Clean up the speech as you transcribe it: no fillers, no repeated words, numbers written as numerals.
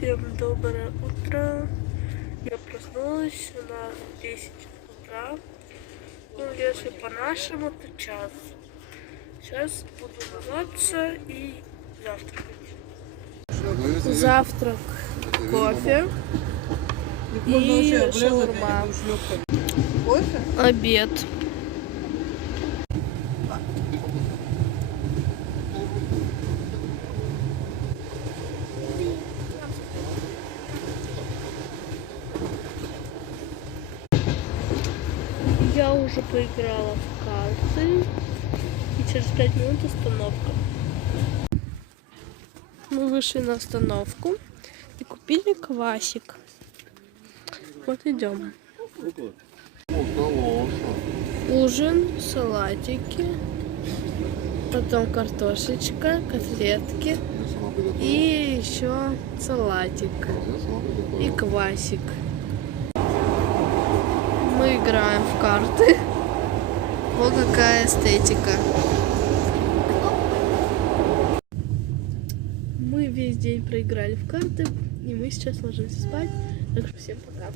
Всем доброе утро. Я проснулась, у нас 10 утра. Ну, если по-нашему, то час. Сейчас буду умываться и завтракать. Завтрак, кофе и шаурма. Обед. Я уже поиграла в карты, и через 5 минут остановка. Мы вышли на остановку и купили квасик. Вот идем. Ужин, салатики, потом картошечка, котлетки и еще салатик и квасик. Мы играем в карты. Вот какая эстетика. Мы весь день проиграли в карты, и мы сейчас ложимся спать. Так что всем пока.